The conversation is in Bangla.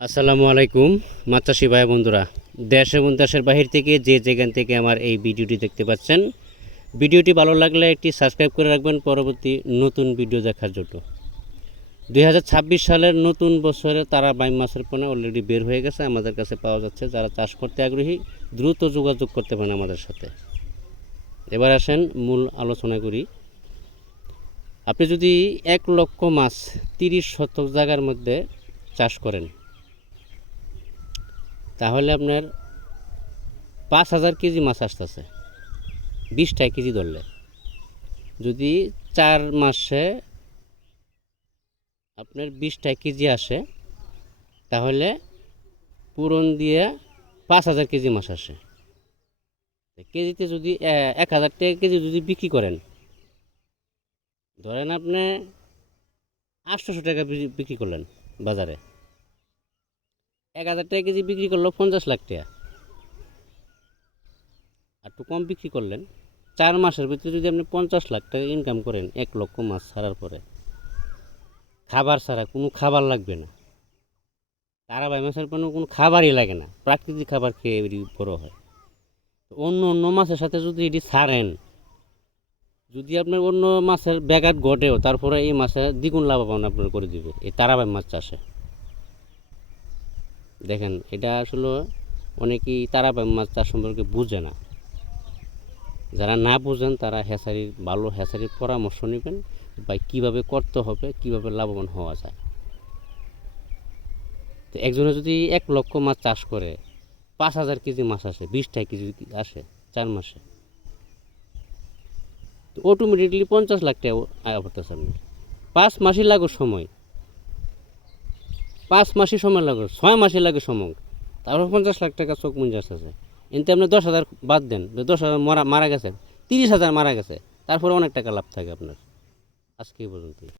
আসসালামু আলাইকুম মাছ চাষি ভাই বন্ধুরা, দেশ এবং দেশের বাহির থেকে যে যেখান থেকে আমার এই ভিডিওটি দেখতে পাচ্ছেন, ভিডিওটি ভালো লাগলে একটি সাবস্ক্রাইব করে রাখবেন পরবর্তী নতুন ভিডিও দেখার জন্য। 2026 সালের নতুন বছরে তারা বাইম মাছের পোনা অলরেডি বের হয়ে গেছে, আমাদের কাছে পাওয়া যাচ্ছে। যারা চাষ করতে আগ্রহী দ্রুত যোগাযোগ করতে পারেন আমাদের সাথে। এবার আসেন মূল আলোচনা করি। আপনি যদি 1 লক্ষ মাছ 30 শতক জায়গার মধ্যে চাষ করেন, তাহলে আপনার 5,000 কেজি মাছ আসতেছে 20 টাকা কেজি ধরলে। যদি 4 মাসে আপনার 20 টাকা কেজি আসে, তাহলে পূরণ দিয়ে 5,000 কেজি মাছ আসে। কেজিতে যদি 1,000 টাকা কেজি যদি বিক্রি করেন, ধরেন আপনি 800 টাকা বিক্রি করলেন বাজারে, 1,000 টাকা কেজি বিক্রি করলো 50 লাখ টাকা। আর একটু কম বিক্রি করলেন, 4 মাসের ভিতরে যদি আপনি 50 লাখ টাকা ইনকাম করেন 1 লক্ষ মাছ ছাড়ার পরে, খাবার ছাড়া, কোনো খাবার লাগবে না। তারা ভাই মাছের কোনো খাবারই লাগে না, প্রাকৃতিক খাবার খেয়ে বড় হয়। অন্য অন্য মাছের সাথে যদি এটি ছাড়েন, যদি আপনার অন্য মাছের ব্যাঘাত ঘটেও, তারপরে এই মাছে দ্বিগুণ লাভবান আপনার করে দিবে এই তারাবাই মাছ চাষে। দেখেন, এটা আসলে অনেকেই তারাবাই মাছ চাষ সম্পর্কে বুঝে না। যারা না বুঝেন তারা ভালো হ্যাচারির পরামর্শ নেবেন বা কীভাবে করতে হবে, কীভাবে লাভবান হওয়া যায়। তো একজনে যদি 1 লক্ষ মাছ চাষ করে 5,000 কেজি মাছ আসে, 20 টাকা কেজি আসে 4 মাসে, তো অটোমেটিকলি 50 লাখ টাকা আয় করতেছে আপনি। 5 মাসই লাগে সময়, 5 মাসই সময় লাগে, 6 মাসই লাগে সময়, তারপর 50 লাখ টাকা চোখ মুঞ্জে আসতেছে। এতে আপনি 10,000 বাদ দেন, 10,000 মারা গেছে, 30,000 মারা গেছে, তারপরে অনেক টাকা লাভ থাকে আপনার। আজকে এই পর্যন্তই।